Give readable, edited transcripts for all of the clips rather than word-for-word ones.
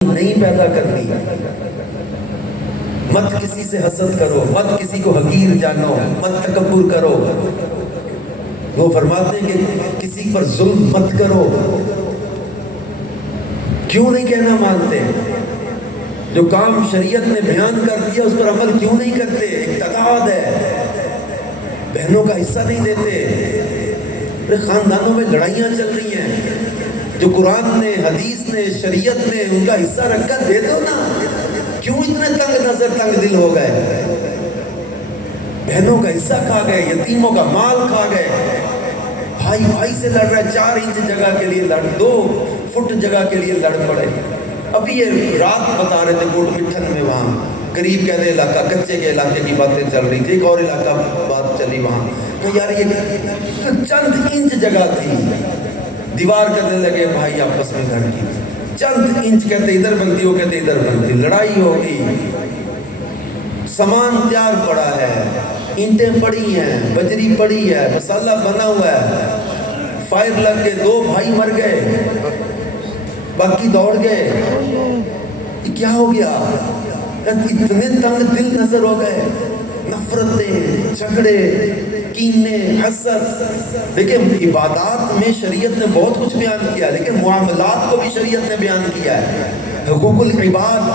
نہیں پیدا کرنی. مت کسی سے حسد کرو، مت کسی کو حقیر جانو، مت تکبر کرو. وہ فرماتے ہیں کہ کسی پر ظلم مت کرو. کیوں نہیں کہنا مانتے؟ جو کام شریعت نے بیان کر دیا اس پر عمل کیوں نہیں کرتے؟ اقتدار ہے، بہنوں کا حصہ نہیں دیتے. خاندانوں میں لڑائیاں چل رہی ہیں، جو قرآن نے، حدیث نے، شریعت نے ان کا حصہ رکھا دے دو نا. کیوں اتنے تنگ نظر، تنگ دل ہو گئے؟ بہنوں کا حصہ کھا گئے، یتیموں کا مال کھا گئے. بھائی بھائی سے لڑ رہا ہے، 4 انچ جگہ کے لیے 2 فٹ جگہ کے لیے لڑ پڑے. ابھی یہ رات بتا رہے تھے کوٹ مٹھن میں، وہاں قریب کہتے علاقہ، کچے کے علاقے کی باتیں چل رہی تھی. ایک اور علاقہ بات چلی وہاں کہ یار یہ چند انچ جگہ تھی، دیوار کرنے لگے بھائی آپس میں گھر کی. چند انچ کہتے ادھر بنتی، وہ کہتے ادھر بنتی، لڑائی ہوگی. سامان تیار پڑا ہے، اینٹیں پڑی ہیں، بجری پڑی ہے، مسالہ بنا ہوا ہے. فائر لگ کے 2 بھائی مر گئے، باقی دوڑ گئے. یہ کیا ہو گیا؟ اتنے تنگ دل نظر ہو گئے. نفرتیں، جھگڑے، کینے، حسد. دیکھیں عبادات میں شریعت نے بہت کچھ بیان کیا، لیکن معاملات کو بھی شریعت نے بیان کیا ہے. حقوق العباد،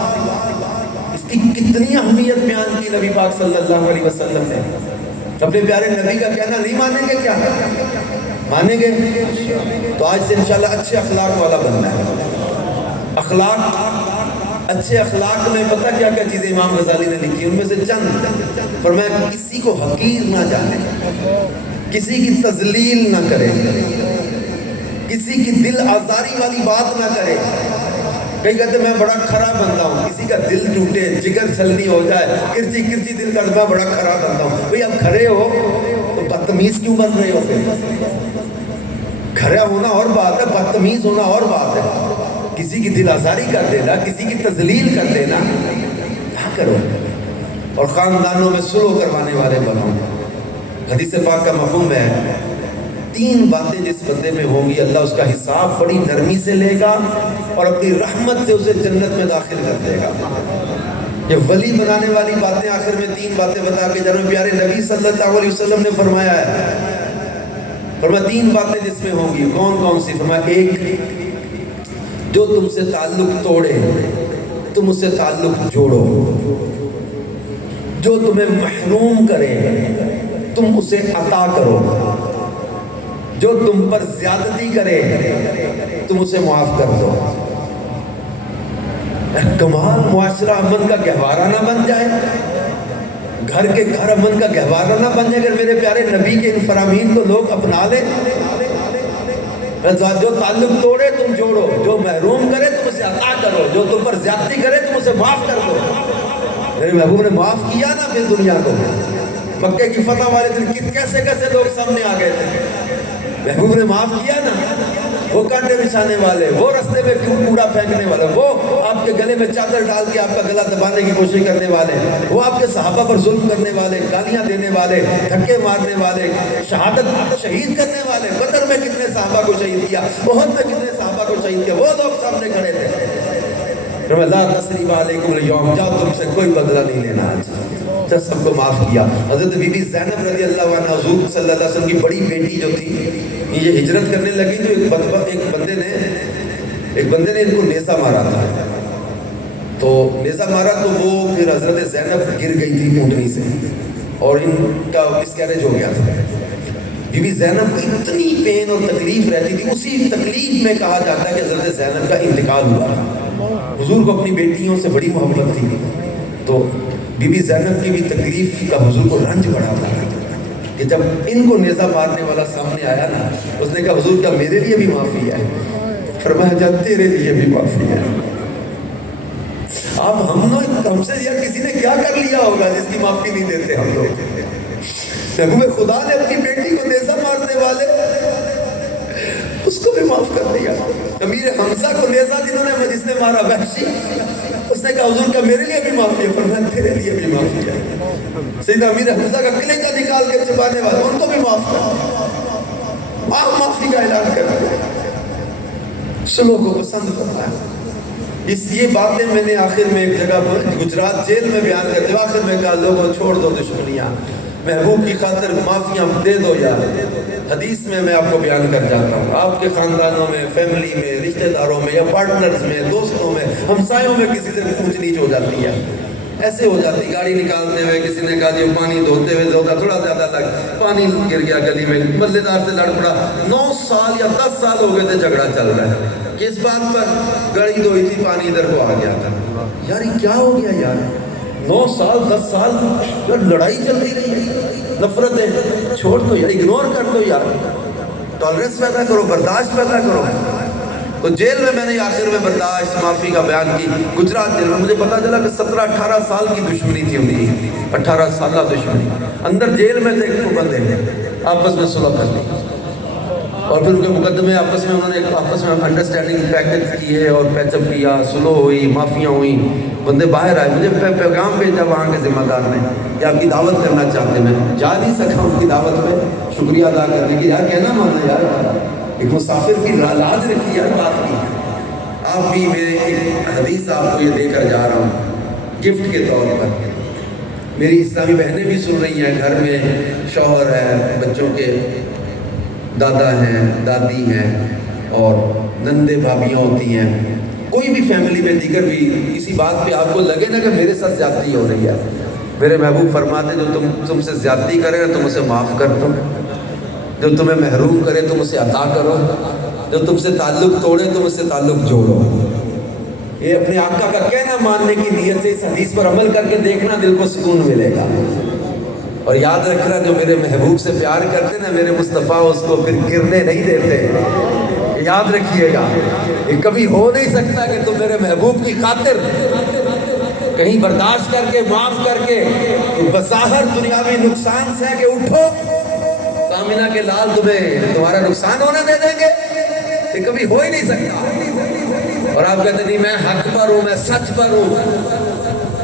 اس کی کتنی اہمیت بیان کی نبی پاک صلی اللہ علیہ وسلم نے. اپنے پیارے نبی کا کہنا نہیں مانیں گے کیا؟ مانیں گے؟ تو آج سے انشاءاللہ اچھے اخلاق والا بننا ہے. اخلاق، اچھے اخلاق میں پتہ کیا کیا چیزیں امام غزالی نے لکھی، ان میں سے چند فرمایا: کسی کو حقیر نہ جانے، کسی کی تذلیل نہ کرے، کسی کی دل آزاری والی بات نہ کرے. کئی کہتے میں بڑا کھرا بندہ ہوں، کسی کا دل ٹوٹے، جگر چھلنی ہو جائے، کرچی کرچی دل کا میں بڑا کھرا بندہ ہوں. بھئی اب کھرے ہو تو بدتمیز کیوں بن رہے ہو؟ پھر کھرا ہونا اور بات ہے، بدتمیز ہونا اور بات ہے. کسی کی دل آزاری کر دینا، کسی کی تذلیل کر دینا نہ کرو. اور خاندانوں میں صلح کروانے والے بنو. حدیث پاک کا مفہوم ہے 3 باتیں جس بندے میں ہوں گی اللہ اس کا حساب بڑی نرمی سے لے گا اور اپنی رحمت سے اسے جنت میں داخل کر دے گا. یہ ولی بنانے والی باتیں آخر میں 3 باتیں بتا کے جناب پیارے نبی صلی اللہ علیہ وسلم نے فرمایا ہے. فرمایا 3 باتیں جس میں ہوں گی. کون کون سی؟ فرمایا 1، جو تم سے تعلق توڑے تم اس سے تعلق جوڑو. جو تمہیں محروم کرے تم اسے عطا کرو. جو تم پر زیادتی کرے تم اسے معاف کر دو. کمال معاشرہ امن کا گہوارہ نہ بن جائے، گھر کے گھر امن کا گہوارہ نہ بن جائے اگر میرے پیارے نبی کے ان فرامین کو لوگ اپنا لیں. جو تعلق توڑے تم جوڑو، جو محروم کرے تم اسے عطا کرو، جو تم پر زیادتی کرے تم اسے معاف کر دو. میرے محبوب نے معاف کیا نا پھر دنیا کو. مکے کی فتح والے دن کیسے کیسے لوگ سامنے آ گئے تھے. محبوب نے معاف کیا نا. وہ کانٹے بچھانے والے، وہ رستے میں کوڑا پھینکنے والے، وہ آپ کے گلے میں چادر ڈال کے آپ کا گلا دبانے کی کوشش کرنے والے، وہ آپ کے صحابہ پر ظلم کرنے والے، گالیاں دینے والے، دھکے مارنے والے، شہادت شہید کرنے والے. بدر میں کتنے صحابہ کو شہید کیا، احد میں کتنے صحابہ کو شہید کیا، وہ لوگ سامنے کھڑے تھے. لا تثریب علیکم اليوم، جاؤ تم سے کوئی بدلہ نہیں لینا. آج سب کو معاف کیا. حضرت بی بی زینب رضی اللہ عنہ حضور صلی اللہ علیہ وسلم کی بڑی بیٹی جو تھی، یہ ہجرت کرنے لگی تو ایک بندے نے ان کو نیزہ مارا تھا. تو نیزہ مارا تو وہ پھر حضرت زینب گر گئی تھی اونٹنی سے اور ان کا مسکیریج ہو گیا تھا. بی بی زینب کو اتنی پین اور تکلیف رہتی تھی. اسی تکلیف میں کہا جاتا ہے کہ حضرت زینب کا انتقال ہوا. حضور کو اپنی بیٹیوں سے بڑی محبت تھی، تو بی بی زینب کی بھی تکلیف کا حضور کو رنج بڑھا تھا کہ جب ان کو نیزہ مارنے والا سامنے آیا نا، اس نے کہا حضور کیا میرے لیے بھی معافی ہے؟ فرمایا جا تیرے لیے بھی معافی ہے. آپ ہم سے یا کسی نے کیا کر لیا ہوگا جس کی معافی نہیں دیتے ہم لوگ؟ محبوب خدا نے اپنی بیٹی کو نیزہ مارنے والے اس کو بھی معاف کر دیا. امیر حمزہ کو نیزہ جس نے مارا وحشی، اس نے کہا حضور کیا میرے لیے بھی معافی ہے؟ فرمایا تیرے لیے بھی معافی ہے. سیدنا امیر حمزہ کا کلیجہ نکال کے چبانے والے ان کو بھی معاف کر، معافی کا اعلان کر. سلو کو پسند فرمایا. یہ باتیں میں نے آخر میں ایک جگہ گجرات جیل میں بیان کرتے ہوئے آخر میں کہا لوگوں چھوڑ دو دشمنیاں، محبوب کی خاطر معافیاں دے دو یار۔ حدیث میں آپ کو بیان کر جاتا ہوں، آپ کے خاندانوں میں، فیملی میں، رشتہ داروں میں یا پارٹنرز میں، دوستوں میں، ہمسایوں میں کسی سے اونچ نیچ ہو جاتی ہے، ایسے ہو جاتی۔ گاڑی نکالتے ہوئے کسی نے کہا جی پانی دھوتے ہوئے دھوتا تھوڑا زیادہ لگ، پانی گر گیا گلی میں، محلے دار سے لڑ پڑا، 9 سال یا 10 سال ہو گئے تھے جھگڑا چل رہا ہے، کس بات پر؟ گاڑی دھوئی تھی، پانی ادھر کو آ گیا تھا۔ یار یہ کیا ہو گیا یار، 9 سال 10 سال یار لڑائی چلتی رہی، نفرتیں چھوڑ دو یار، اگنور کر دو یار، ٹالرنس پیدا کرو، برداشت پیدا کرو۔ تو جیل میں نے آخر میں برداشت معافی کا بیان کی، گجرات جیل میں مجھے پتا چلا کہ 17-18 سال کی دشمنی تھی ان کی، 18 سالہ دشمنی، اندر جیل میں تھے بندے، آپس میں صلح کر لی، اور پھر ان کے مقدمے آپس میں انہوں نے آپس میں انڈرسٹینڈنگ پیکج کیے اور پیچ اپ کیا، صلح ہوئی، معافیاں ہوئیں، بندے باہر آئے۔ مجھے پیغام بھیجا وہاں کے ذمہ دار نے کہ آپ کی دعوت کرنا چاہتے ہیں، میں جا نہیں سکا ان کی دعوت میں، شکریہ ادا کرنے کی، یار کہنا ماننا یار، ایک مسافر کی لاج رکھی یار بات کی۔ آپ بھی میں ایک حدیث آپ کو یہ دے کر جا رہا ہوں گفٹ کے طور پر، میری اسلامی بہنیں بھی سن رہی ہیں، گھر میں شوہر ہے، بچوں کے دادا ہیں، دادی ہیں اور نندے بھابیاں ہوتی ہیں، کوئی بھی فیملی میں دیگر بھی کسی بات پہ آپ کو لگے نا کہ میرے ساتھ زیادتی ہو رہی ہے، میرے محبوب فرماتے جو تم سے زیادتی کرے نا تم اسے معاف کر دو، جو تمہیں محروم کرے تم اسے عطا کرو، جو تم سے تعلق توڑے تم اس سے تعلق جوڑو۔ یہ اپنے آقا کا کہنا ماننے کی نیت سے اس حدیث پر عمل کر کے دیکھنا، دل کو سکون ملے گا۔ اور یاد رکھنا جو میرے محبوب سے پیار کرتے نا میرے مصطفیٰ اس کو پھر گرنے نہیں دیتے، یاد رکھیے گا، یہ کبھی ہو نہیں سکتا کہ تم میرے محبوب کی خاطر کہیں برداشت کر کے معاف کر کے بظاہر دنیاوی نقصان سے کہ اٹھو کامنہ کے لال تمہیں تمہارا نقصان ہونے دے دیں گے، یہ کبھی ہو ہی نہیں سکتا۔ اور آپ کہتے نہیں میں حق پر ہوں، میں سچ پر ہوں،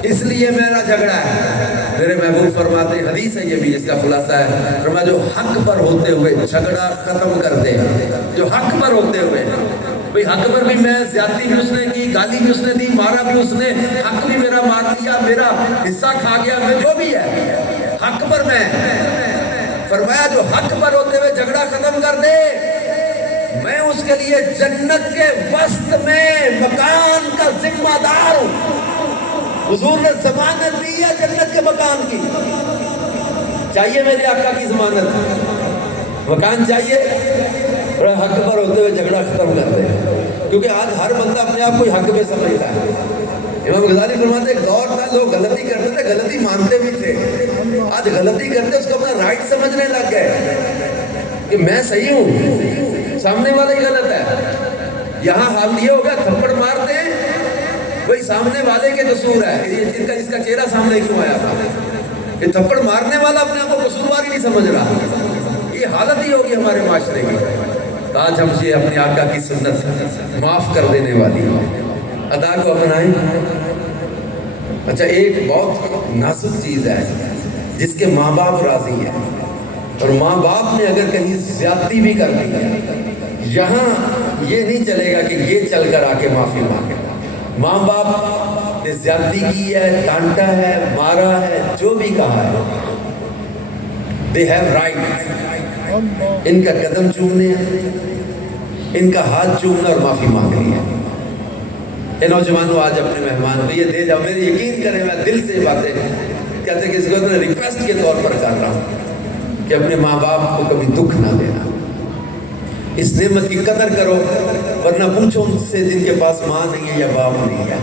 اس لیے میرا جھگڑا ہے۔ میرے محبوب فرماتے ہیں، حدیث ہے یہ بھی جس کا خلاصہ ہے، فرمایا جو حق پر ہوتے ہوئے جھگڑا ختم کر دے، جو حق پر ہوتے ہوئے، بھئی حق پر بھی میں زیادتی بھی اس نے کی، گالی بھی اس نے دی، مارا بھی اس نے، حق بھی میرا مار دیا، میرا حصہ کھا گیا، میں جو بھی ہے حق پر میں، فرمایا جو حق پر ہوتے ہوئے جھگڑا ختم کر دے میں اس کے لیے جنت کے وسط میں مکان کا ذمہ دار ہوں۔ حضور نے ضمانت دی ہے جنت کے مکان کی، چاہیے میرے آقا کی ضمانت، مکان چاہیے، اور حق پر ہوتے ہوئے جھگڑا ختم کر دے، کیونکہ آج ہر بندہ اپنے آپ کو حق پہ سمجھتا ہے۔ امام غزالی فرماتے ایک دور تھا لوگ غلطی کرتے تھے، غلطی مانتے بھی تھے، آج غلطی کرتے اس کو اپنا رائٹ سمجھنے لگ گئے کہ میں صحیح ہوں، سامنے والا ہی غلط ہے۔ یہاں حال یہ ہو گیا تھپڑ مارتے ہیں وہی سامنے والے کے قصور ہے، اس کا چہرہ سامنے کیوں آیا تھا، یہ تھپڑ مارنے والا اپنے آپ کو قصوروار ہی نہیں سمجھ رہا۔ یہ حالت ہی ہوگی ہمارے معاشرے کی۔ آج ہم سے اپنے آقا کی سنت معاف کر دینے والی ادا کو اپنائیں۔ اچھا ایک بہت نازک چیز ہے جس کے ماں باپ راضی ہیں، اور ماں باپ نے اگر کہیں زیادتی بھی کر دی ہے، یہاں یہ نہیں چلے گا کہ یہ چل کر آ کے معافی مانگے۔ ماں باپ نے زیادتی کی ہے، ڈانٹا ہے، مارا ہے، جو بھی کہا ہے، they have right، ان کا قدم چومنے ہیں، ان کا ہاتھ چومنا اور معافی مانگنی ہے۔ اے نوجوانوں آج اپنے مہمان کو یہ دے جاؤ، میرے یقین کریں میں دل سے باتیں کہتے ہیں کہ اس کو میں ریکویسٹ کے طور پر کر رہا ہوں کہ اپنے ماں باپ کو کبھی دکھ نہ دینا، اس نعمت کی قدر کرو، ورنہ پوچھو ان سے جن کے پاس ماں نہیں ہے یا باپ نہیں ہے،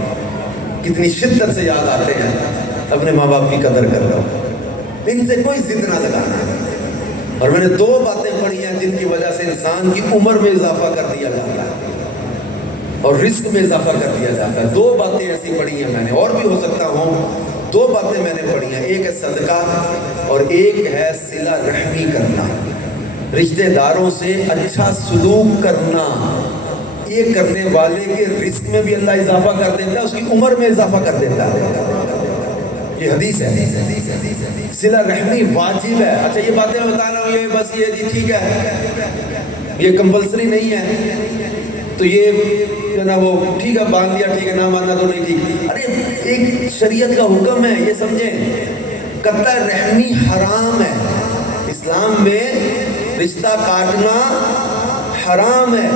کتنی شدت سے یاد آتے ہیں۔ اپنے ماں باپ کی قدر کر لو، ان سے کوئی ضد نہ لگانا۔ اور میں نے 2 باتیں پڑھی ہیں جن کی وجہ سے انسان کی عمر میں اضافہ کر دیا جاتا ہے اور رزق میں اضافہ کر دیا جاتا ہے۔ 2 باتیں ایسی پڑھی ہیں میں نے، اور بھی ہو سکتا ہوں، 2 باتیں میں نے پڑھی ہیں، ایک ہے صدقہ اور ایک ہے صلہ رحمی کرنا، رشتہ داروں سے اچھا سلوک کرنا۔ یہ کرنے والے کے رزق میں بھی اللہ اضافہ کر دیتا ہے، اس کی عمر میں اضافہ کر دیتا ہے۔ یہ حدیث ہے، صلہ رحمی واجب ہے۔ اچھا یہ باتیں میں بتا رہا ہوں، یہ بس یہ جی ٹھیک ہے، یہ کمپلسری نہیں ہے، تو یہ جو ہے نا وہ ٹھیک ہے باندھ دیا ٹھیک ہے، نہ باندھنا تو نہیں ٹھیک. ارے ایک شریعت کا حکم ہے، یہ سمجھیں. قطع رحمی حرام ہے اسلام میں، رشتہ کاٹنا حرام ہے.